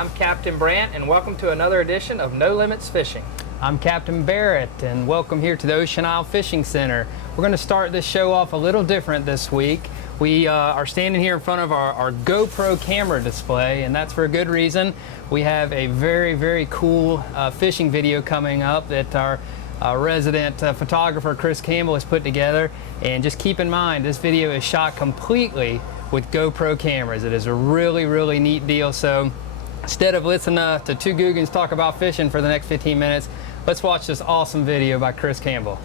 I'm Captain Brant, and welcome to another edition of No Limits Fishing. I'm Captain Barrett, and welcome here to the Ocean Isle Fishing Center. We're going to start this show off a little different this week. We are standing here in front of our GoPro camera display, and that's for a good reason. We have a very cool fishing video coming up that our resident photographer Chris Campbell has put together. And just keep in mind, this video is shot completely with GoPro cameras. It is a really neat deal. So instead of listening to two Googans talk about fishing for the next 15 minutes, let's watch this awesome video by Chris Campbell.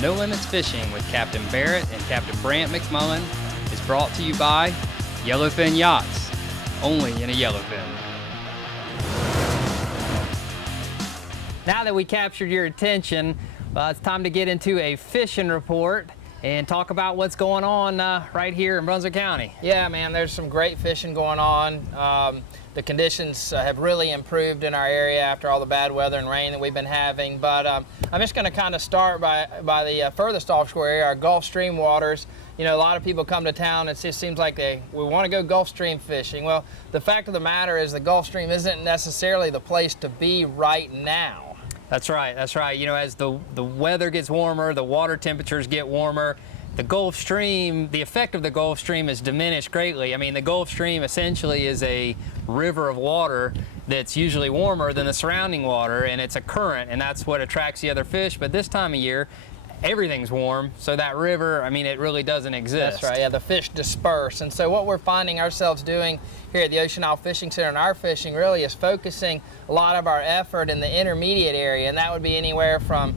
No Limits Fishing with Captain Barrett and Captain Brant McMullen is brought to you by Yellowfin Yachts, only in a Yellowfin. Now that we captured your attention, it's time to get into a fishing report and talk about what's going on right here in Brunswick County. Yeah, man, there's some great fishing going on. The conditions have really improved in our area after all the bad weather and rain that we've been having. But I'm just going to kind of start by the furthest offshore area, our Gulf Stream waters. You know, a lot of people come to town and it just seems like we want to go Gulf Stream fishing. Well, the fact of the matter is the Gulf Stream isn't necessarily the place to be right now. That's right, that's right. You know, as the weather gets warmer, the water temperatures get warmer, the Gulf Stream, the effect of the Gulf Stream is diminished greatly. I mean, the Gulf Stream essentially is a river of water that's usually warmer than the surrounding water, and it's a current, and that's what attracts the other fish. But this time of year, everything's warm, so that river, I mean, it really doesn't exist. That's right, yeah, the fish disperse. And so what we're finding ourselves doing here at the Ocean Isle Fishing Center and our fishing really is focusing a lot of our effort in the intermediate area, and that would be anywhere from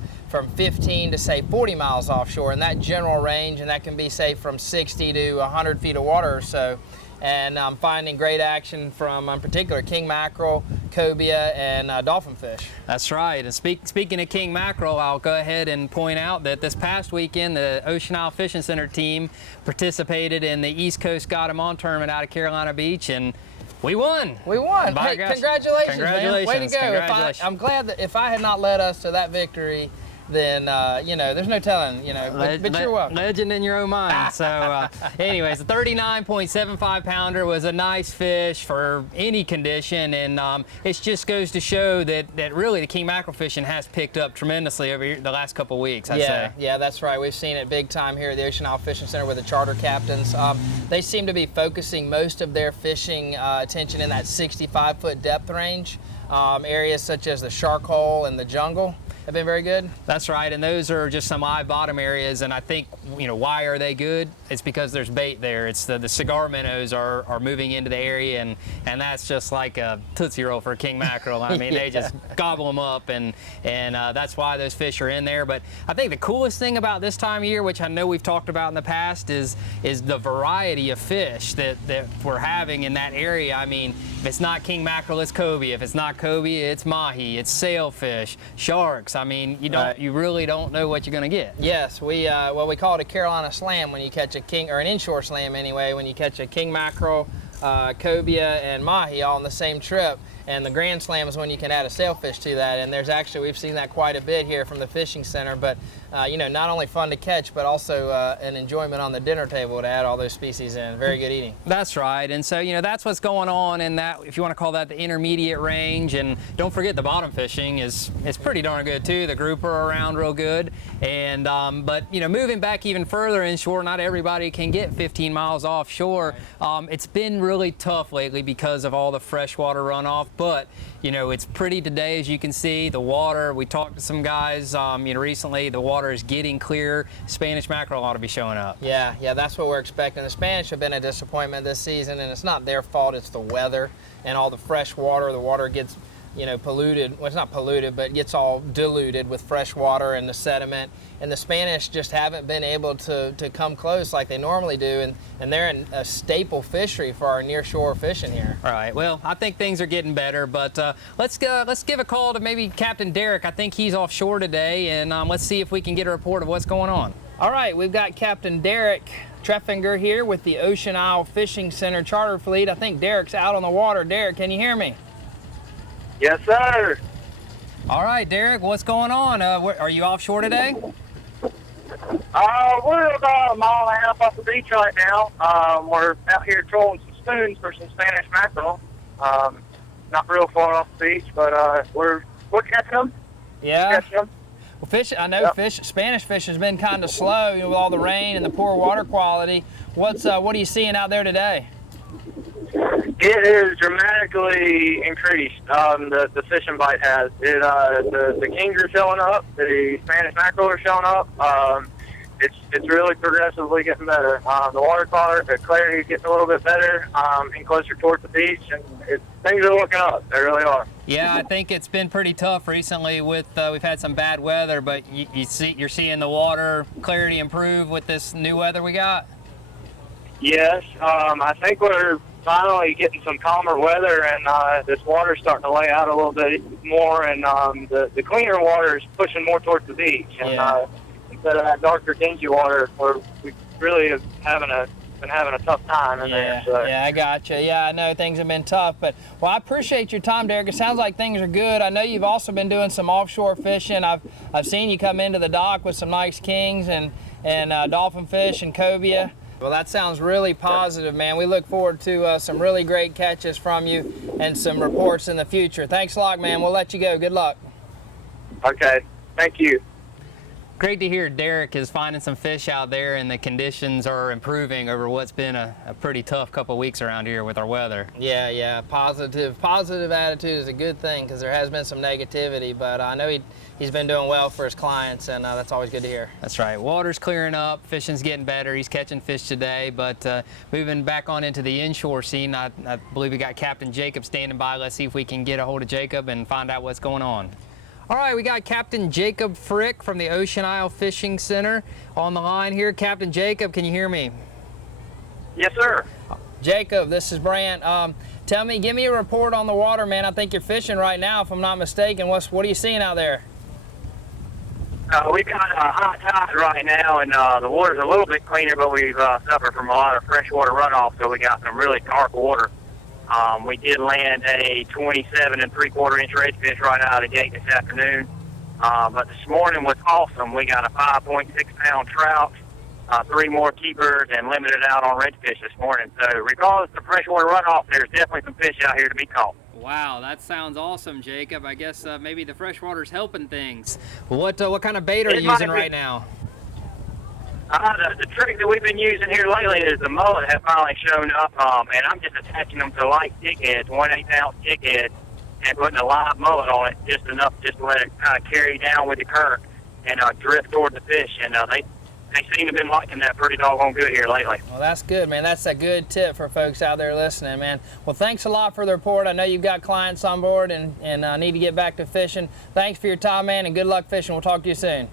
15 to say 40 miles offshore in that general range, and that can be say from 60 to 100 feet of water or so. And I'm finding great action from, in particular, king mackerel, cobia, and dolphin fish. That's right. And speaking of king mackerel, I'll go ahead and point out that this past weekend, the Ocean Isle Fishing Center team participated in the East Coast Got 'em On tournament out of Carolina Beach, and we won. We won. Hey, congratulations, man. Way to go. Congratulations. I'm glad that if I had not led us to that victory, then, you know, there's no telling, you know, but you're welcome. Legend in your own mind. So anyways, the 39.75 pounder was a nice fish for any condition, and it just goes to show that really the king mackerel fishing has picked up tremendously over the last couple of weeks, I'd say. Yeah, that's right. We've seen it big time here at the Ocean Isle Fishing Center with the charter captains. They seem to be focusing most of their fishing attention in that 65-foot depth range. Areas such as the Shark Hole and the Jungle have been very good. That's right, and those are just some eye bottom areas, and I think, you know, why are they good? It's because there's bait there. It's the cigar minnows are moving into the area, and that's just like a Tootsie Roll for king mackerel. I mean, Yeah. They just gobble them up, and that's why those fish are in there. But I think the coolest thing about this time of year, which I know we've talked about in the past, is the variety of fish that we're having in that area. I mean, if it's not king mackerel, it's cobia. If it's not cobia, it's mahi, it's sailfish, sharks. I mean, you really don't know what you're going to get. Yes, we call it a Carolina slam when you catch a king, or an inshore slam anyway, when you catch a king mackerel, cobia, and mahi all on the same trip. And the grand slam is when you can add a sailfish to that. And we've seen that quite a bit here from the fishing center. But you know, not only fun to catch, but also an enjoyment on the dinner table to add all those species in. Very good eating. That's right. And so, you know, that's what's going on in that, if you want to call that the intermediate range. And don't forget the bottom fishing is pretty darn good too. The grouper are around real good. And but you know, moving back even further inshore, not everybody can get 15 miles offshore. It's been really tough lately because of all the freshwater runoff. But you know, it's pretty today, as you can see. The water, we talked to some guys, you know, recently. The water is getting clear. Spanish mackerel ought to be showing up. Yeah, that's what we're expecting. The Spanish have been a disappointment this season, and it's not their fault. It's the weather and all the fresh water. The water gets, you know, polluted. Well, it's not polluted, but it gets all diluted with fresh water and the sediment. And the Spanish just haven't been able to come close like they normally do. And they're a staple fishery for our nearshore fishing here. All right. Well, I think things are getting better, but let's give a call to maybe Captain Derek. I think he's offshore today, and let's see if we can get a report of what's going on. All right, we've got Captain Derek Treffinger here with the Ocean Isle Fishing Center charter fleet. I think Derek's out on the water. Derek, can you hear me? Yes, sir. All right, Derek, what's going on? Are you offshore today? We're about a mile and a half off the beach right now. We're out here trolling some spoons for some Spanish mackerel. Not real far off the beach, but we're catching them. Yeah. Catching them. Well, I know Spanish fish has been kind of slow, you know, with all the rain and the poor water quality. What are you seeing out there today? It is dramatically increased. The fishing bite has. The kings are showing up. The Spanish mackerel are showing up. It's really progressively getting better. The water clarity is getting a little bit better and closer towards the beach, and things are looking up. They really are. Yeah, I think it's been pretty tough recently with, we've had some bad weather, but you're seeing the water clarity improve with this new weather we got? Yes, I think we're finally getting some calmer weather, and this water's starting to lay out a little bit more, and the cleaner water is pushing more towards the beach. And instead of that darker, dingy water, we really have been having a tough time in there. So. Yeah, I got you. Yeah, I know things have been tough, but well, I appreciate your time, Derek. It sounds like things are good. I know you've also been doing some offshore fishing. I've seen you come into the dock with some nice kings and dolphin fish and cobia. Well, that sounds really positive, man. We look forward to some really great catches from you and some reports in the future. Thanks a lot, man. We'll let you go. Good luck. Okay. Thank you. Great to hear Derek is finding some fish out there and the conditions are improving over what's been a pretty tough couple weeks around here with our weather. Yeah. Positive attitude is a good thing because there has been some negativity, but I know he's been doing well for his clients, and that's always good to hear. That's right. Water's clearing up, fishing's getting better. He's catching fish today, but moving back on into the inshore scene, I believe we got Captain Jacob standing by. Let's see if we can get a hold of Jacob and find out what's going on. All right, we got Captain Jacob Frick from the Ocean Isle Fishing Center on the line here. Captain Jacob, can you hear me? Yes, sir. Jacob, this is Brant. Give me a report on the water, man. I think you're fishing right now, if I'm not mistaken. What are you seeing out there? We've got a hot tide right now, and the water's a little bit cleaner, but we've suffered from a lot of freshwater runoff, so we got some really dark water. We did land a 27 3/4 inch redfish right out of the gate this afternoon. But this morning was awesome. We got a 5.6 pound trout, 3 more keepers, and limited out on redfish this morning. So regardless of freshwater runoff, there's definitely some fish out here to be caught. Wow, that sounds awesome, Jacob. I guess maybe the freshwater's helping things. What kind of bait are you using right now? The trick that we've been using here lately is the mullet have finally shown up, and I'm just attaching them to light stick heads, 1/8 ounce stick heads, and putting a live mullet on it, just enough just to let it kind of carry down with the current and drift toward the fish. And they seem to have been liking that pretty doggone good here lately. Well, that's good, man. That's a good tip for folks out there listening, man. Well, thanks a lot for the report. I know you've got clients on board and need to get back to fishing. Thanks for your time, man, and good luck fishing. We'll talk to you soon.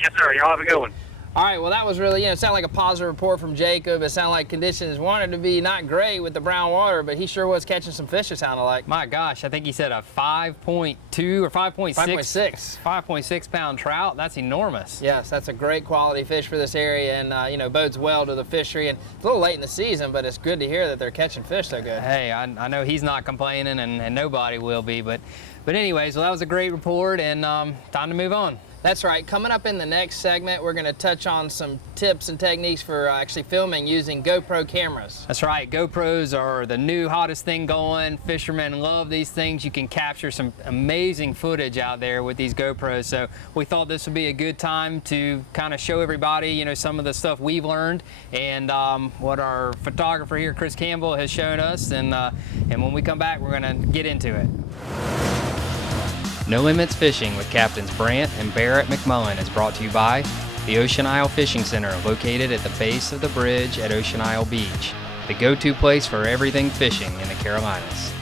Yes, sir. Y'all have a good one. All right, well, that was really, it sounded like a positive report from Jacob. It sounded like conditions wanted to be not great with the brown water, but he sure was catching some fish, it sounded like. My gosh, I think he said a 5.2 or 5.6 pound trout. That's enormous. Yes, that's a great quality fish for this area, and bodes well to the fishery. And it's a little late in the season, but it's good to hear that they're catching fish so good. Hey, I know he's not complaining, and nobody will be, but anyways, well, that was a great report, and time to move on. That's right. Coming up in the next segment, we're going to touch on some tips and techniques for actually filming using GoPro cameras. That's right. GoPros are the new hottest thing going. Fishermen love these things. You can capture some amazing footage out there with these GoPros. So we thought this would be a good time to kind of show everybody, some of the stuff we've learned and what our photographer here, Chris Campbell, has shown us. And when we come back, we're going to get into it. No Limits Fishing with Captains Brant and Barrett McMullen is brought to you by the Ocean Isle Fishing Center, located at the base of the bridge at Ocean Isle Beach, the go-to place for everything fishing in the Carolinas.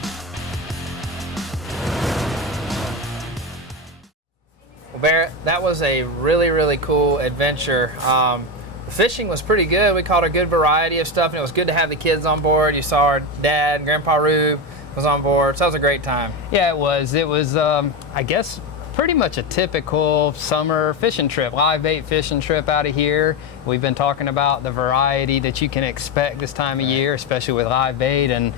Well, Barrett, that was a really, really cool adventure. The fishing was pretty good. We caught a good variety of stuff, and it was good to have the kids on board. You saw our dad and Grandpa Rube was on board, so that was a great time. Yeah, it was. It was, I guess, pretty much a typical summer fishing trip, live bait fishing trip out of here. We've been talking about the variety that you can expect this time of year, especially with live bait, and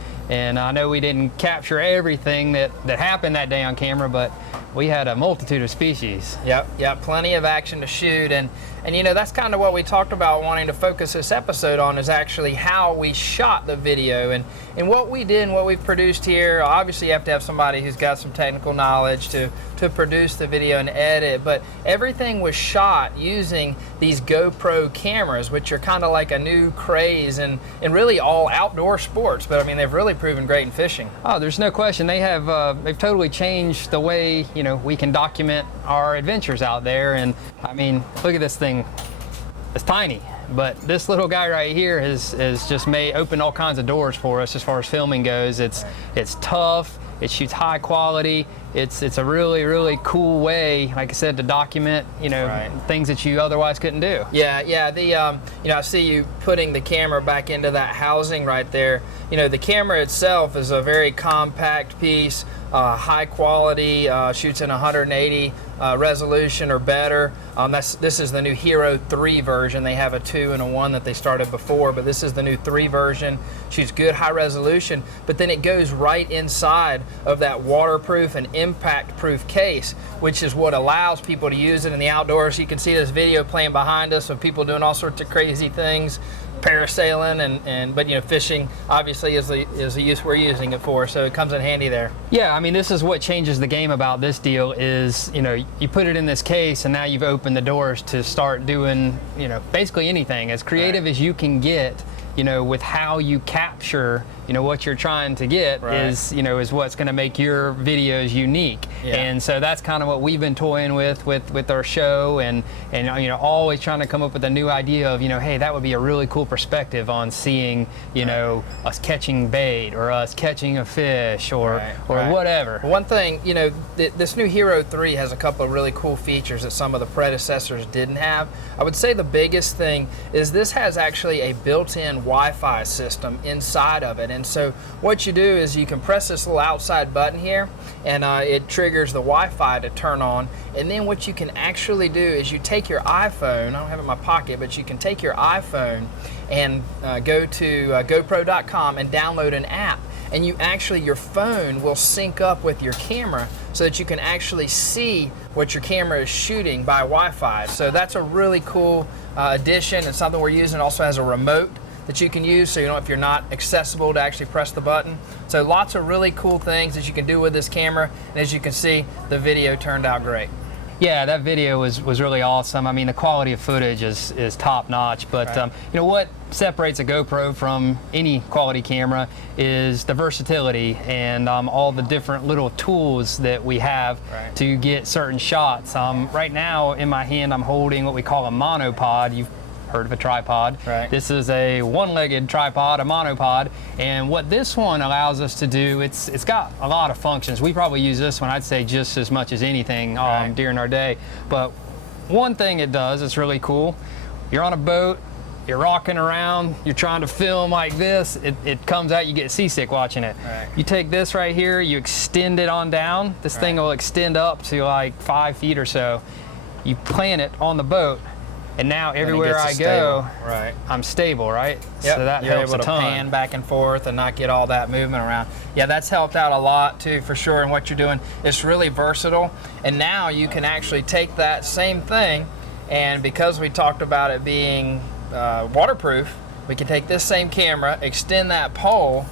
I know we didn't capture everything that happened that day on camera, but we had a multitude of species. Yep, plenty of action to shoot, and that's kind of what we talked about wanting to focus this episode on, is actually how we shot the video and what we did and what we've produced here. Obviously you have to have somebody who's got some technical knowledge to produce the video and edit, but everything was shot using these GoPro cameras, which are kind of like a new craze and really all outdoor sports, but they've really proven great in fishing. Oh, there's no question. They've totally changed the way we can document our adventures out there. And look at this thing. It's tiny, but this little guy right here has just opened all kinds of doors for us as far as filming goes. It's tough. It shoots high quality. It's a really, really cool way, like I said, to document, things that you otherwise couldn't do. Yeah. The I see you putting the camera back into that housing right there. The camera itself is a very compact piece, high quality, shoots in 180 resolution or better. This is the new Hero 3 version. They have a 2 and a 1 that they started before, but this is the new 3 version. Shoots good high resolution, but then it goes right inside of that waterproof and impact-proof case, which is what allows people to use it in the outdoors. You can see this video playing behind us of people doing all sorts of crazy things, parasailing, but fishing obviously is the use we're using it for, so it comes in handy there. Yeah, I mean, this is what changes the game about this deal is, you put it in this case and now you've opened the doors to start doing, basically anything as creative as you can get. With how you capture, what you're trying to get is what's going to make your videos unique. Yeah. And so that's kind of what we've been toying with our show, and always trying to come up with a new idea of, hey, that would be a really cool perspective on seeing, us catching bait or us catching a fish or whatever. One thing, this new Hero 3 has a couple of really cool features that some of the predecessors didn't have. I would say the biggest thing is this has actually a built-in Wi-Fi system inside of it, and so what you do is you can press this little outside button here, and it triggers the Wi-Fi to turn on. And then what you can actually do is you take your iPhone, I don't have it in my pocket, but you can take your iPhone and go to GoPro.com and download an app, and your phone will sync up with your camera so that you can actually see what your camera is shooting by Wi-Fi. So that's a really cool addition, and something we're using. It also has a remote that you can use, so if you're not accessible to actually press the button. So lots of really cool things that you can do with this camera, and as you can see, the video turned out great. Yeah, that video was really awesome. I mean, the quality of footage is top notch, but what separates a GoPro from any quality camera is the versatility and all the different little tools that we have to get certain shots. Right now in my hand I'm holding what we call a monopod. You've heard of a tripod. Right. This is a one-legged tripod, a monopod, and what this one allows us to do, it's got a lot of functions. We probably use this one, I'd say, just as much as anything during our day. But one thing it does, it's really cool. You're on a boat, you're rocking around, you're trying to film like this, it comes out, you get seasick watching it. Right. You take this right here, you extend it on down, this thing will extend up to like 5 feet or so. You plant it on the boat, and now everywhere I go, I'm stable, right? Yep. So that You're helps able a ton. to pan back and forth and not get all that movement around. Yeah, that's helped out a lot too, for sure. And what you're doing, it's really versatile. And now you can actually take that same thing, and because we talked about it being waterproof, we can take this same camera, extend that pole,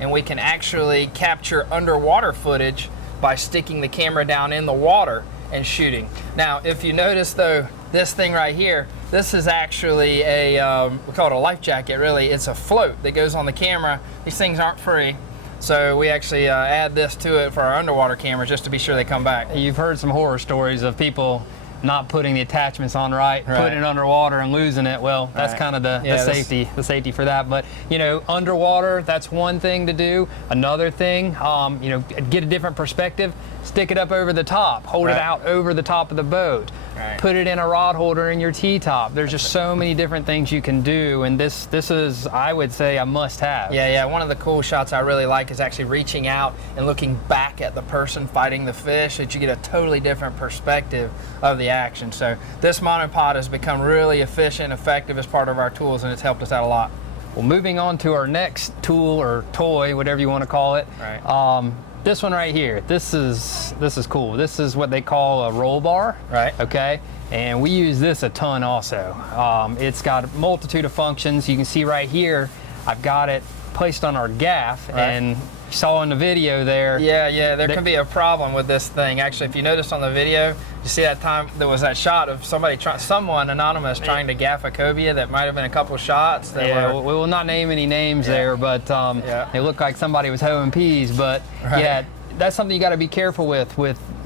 and we can actually capture underwater footage by sticking the camera down in the water and shooting. Now, if you notice though, this thing right here, this is actually we call it a life jacket, really. It's a float that goes on the camera. These things aren't free, so we actually add this to it for our underwater cameras just to be sure they come back. You've heard some horror stories of people not putting the attachments on putting it underwater and losing it. Well, that's kind of the safety for that. But underwater, that's one thing to do. Another thing, get a different perspective. Stick it up over the top, hold it out over the top of the boat, put it in a rod holder in your T-top. There's just so many different things you can do, and this is, I would say, a must-have. Yeah. One of the cool shots I really like is actually reaching out and looking back at the person fighting the fish, that you get a totally different perspective of the action. So this monopod has become really efficient, effective as part of our tools, and it's helped us out a lot. Well, moving on to our next tool or toy, whatever you want to call it. This one right here, this is cool. This is what they call a roll bar. Okay, and we use this a ton also. It's got a multitude of functions. You can see right here, I've got it placed on our gaff, and you saw in the video there. Yeah, there can be a problem with this thing. Actually, if you notice on the video, you see that time there was that shot of someone anonymous trying to gaff a cobia. That might have been a couple shots. That we will not name any names there, but it looked like somebody was hoeing peas. But yeah, that's something you got to be careful with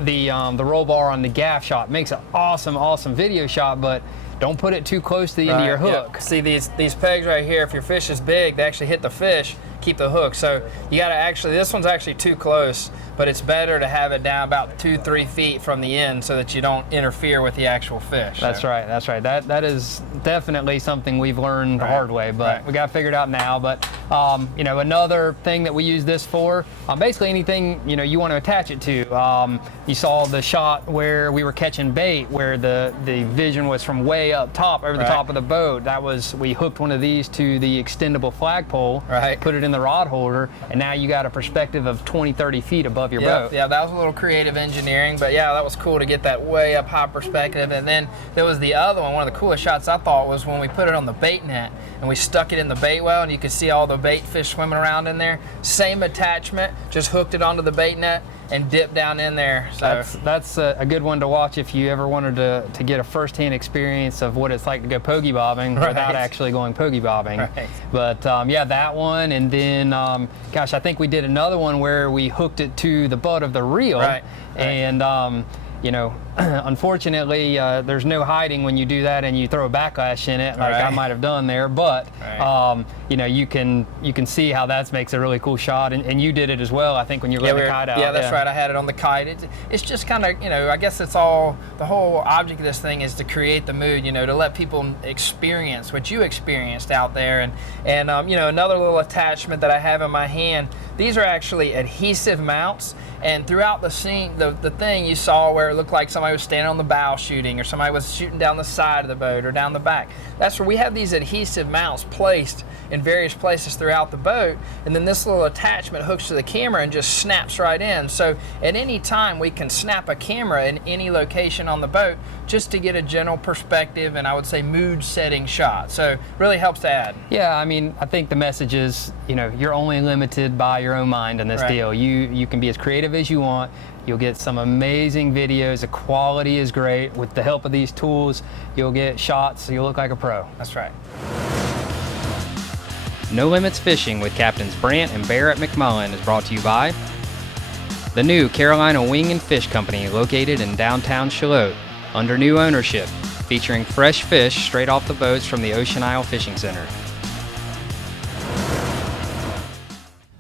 the roll bar on the gaff shot. It makes an awesome video shot, but don't put it too close to the end of your hook. See these pegs right here, if your fish is big, they actually hit the fish, keep the hook. So you got to actually, this one's actually too close, but it's better to have it down about 2-3 feet from the end so that you don't interfere with the actual fish. That's right. That's right. That is definitely something we've learned the hard way, but we got it figured out now. But you know, another thing that we use this for, basically anything, you know, you want to attach it to. You saw the shot where we were catching bait, where the vision was from way up top, over the top of the boat. That was, we hooked one of these to the extendable flagpole, put it in the rod holder, and now you got a perspective of 20-30 feet above your boat. Yeah, that was a little creative engineering, but yeah, that was cool to get that way up high perspective. And then there was the other one. One of the coolest shots I thought was when we put it on the bait net and we stuck it in the bait well, and you could see all the bait fish swimming around in there. Same attachment, just hooked it onto the bait net and dipped down in there. So that's a good one to watch if you ever wanted to get a first-hand experience of what it's like to go pogie bobbing without actually going pogie bobbing. But yeah, that one, and then gosh, I think we did another one where we hooked it to the butt of the reel, and you know, unfortunately, there's no hiding when you do that and you throw a backlash in it, like I might have done there. But you know, you can see how that makes a really cool shot, and you did it as well, I think, when you let the kite out. Yeah, that's right. I had it on the kite. It's just kind of, you know, I guess it's all, the whole object of this thing is to create the mood, you know, to let people experience what you experienced out there. And you know, another little attachment that I have in my hand, these are actually adhesive mounts. And throughout the scene, the thing you saw where it looked like somebody was standing on the bow shooting, or somebody was shooting down the side of the boat or down the back, that's where we have these adhesive mounts placed in various places throughout the boat, and then this little attachment hooks to the camera and just snaps right in. So at any time we can snap a camera in any location on the boat just to get a general perspective and, I would say, mood setting shot. So really helps to add. Yeah, I mean, I think the message is, you know, you're only limited by your own mind in this deal. You can be as creative as you want. You'll get some amazing videos. The quality is great. With the help of these tools, you'll get shots so you'll look like a pro. That's right. No Limits Fishing with Captains Brant and Barrett McMullen is brought to you by the new Carolina Wing and Fish Company, located in downtown Charlotte, under new ownership, featuring fresh fish straight off the boats from the Ocean Isle Fishing Center.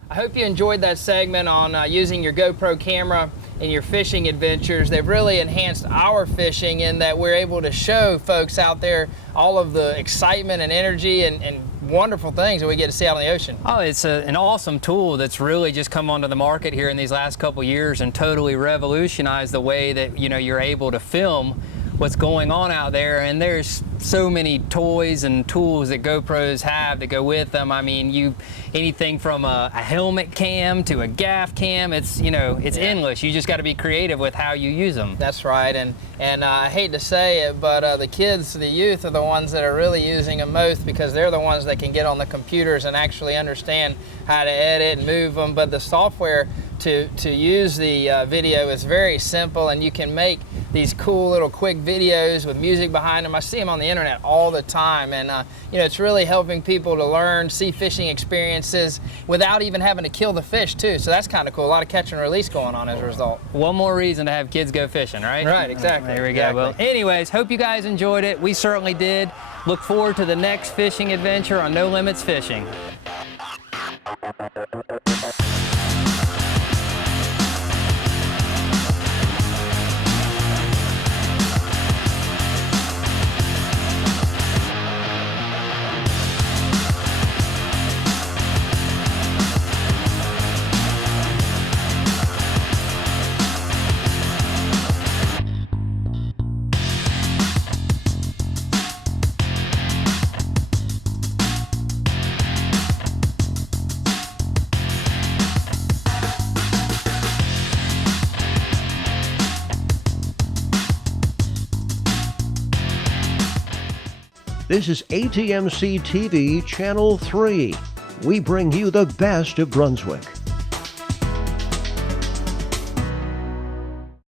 I hope you enjoyed that segment on using your GoPro camera in your fishing adventures. They've really enhanced our fishing in that we're able to show folks out there all of the excitement and energy and wonderful things that we get to see out on the ocean. Oh, it's an awesome tool that's really just come onto the market here in these last couple years and totally revolutionized the way that, you know, you're able to film what's going on out there. And there's so many toys and tools that GoPros have that go with them. I mean, anything from a helmet cam to a gaff cam, it's, you know, it's endless. You just got to be creative with how you use them. That's right. And I hate to say it, but the kids, the youth, are the ones that are really using them most, because they're the ones that can get on the computers and actually understand how to edit and move them. But the software to use the video is very simple, and you can make these cool little quick videos with music behind them. I see them on the internet all the time, and you know, it's really helping people to learn, see fishing experiences without even having to kill the fish too. So that's kind of cool. A lot of catch and release going on as a result. One more reason to have kids go fishing, right? Right, exactly. There we go. Well, anyways, hope you guys enjoyed it. We certainly did. Look forward to the next fishing adventure on No Limits Fishing. This is ATMC TV Channel 3. We bring you the best of Brunswick.